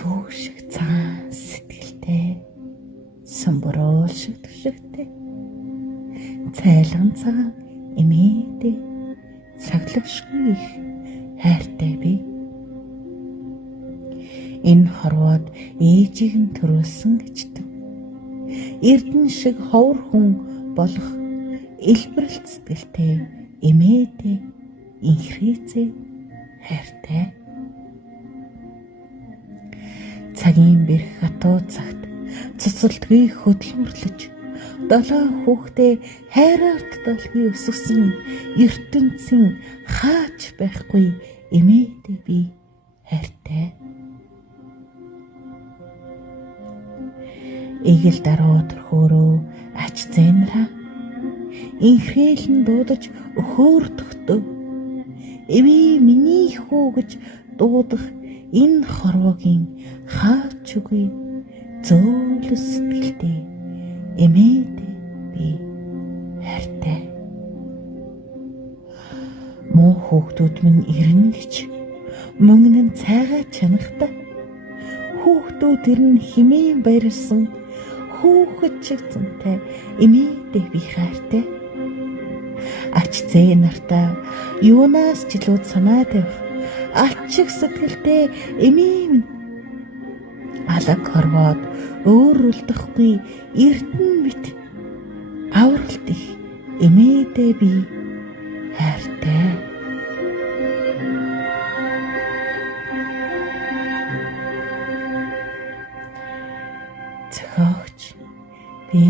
сүү шиг цаан сэтгэлтэй, сумбуруул шиг түшигтэй, цайлган цагаан эмээдээ цаглагшгүй их хайртай би. Энэ хорвоод ээжийг нь төрүүлсэн гэжтэн. Эрдэн шиг ховор хүн болох элбэрэлт сэтгэлтэй эмээдээ инхрээзээ хайртай. Цагийн бэрх хатуу цагт цуцалдгүй хөдөлмөрлөж долоо хүүхдээ хайраарт долгий өсгсөн ертөнцийн хаач байхгүй эмээдээ би хайртай. Игэл даруу төрхөөрөө ач зээнраа инхрэйлэн дуудаж өхөөрдөхтөв. Эви миний хүү гэж дуудах энэ хорвогийн хаач үгүй зөөлөс сэтгэлтэй эмээдээ би хайртай. Муу хүүхдүүд минь ирнэ гэж мөнгө нь цайгаа чанахта хүүхдүүд ирнэ хэмээн баярлсан хүүхэд шиг зэнтэй эмээдээ би хайртай. Ач зээ нартаа юунаас ч илүү санаа тавих алчиг сэтгэлтэй эмээ минь алаг хорвоод өөрөлдөхгүй эрдэн мэт авралт их эмээдээ би хайртай. Зохиогч би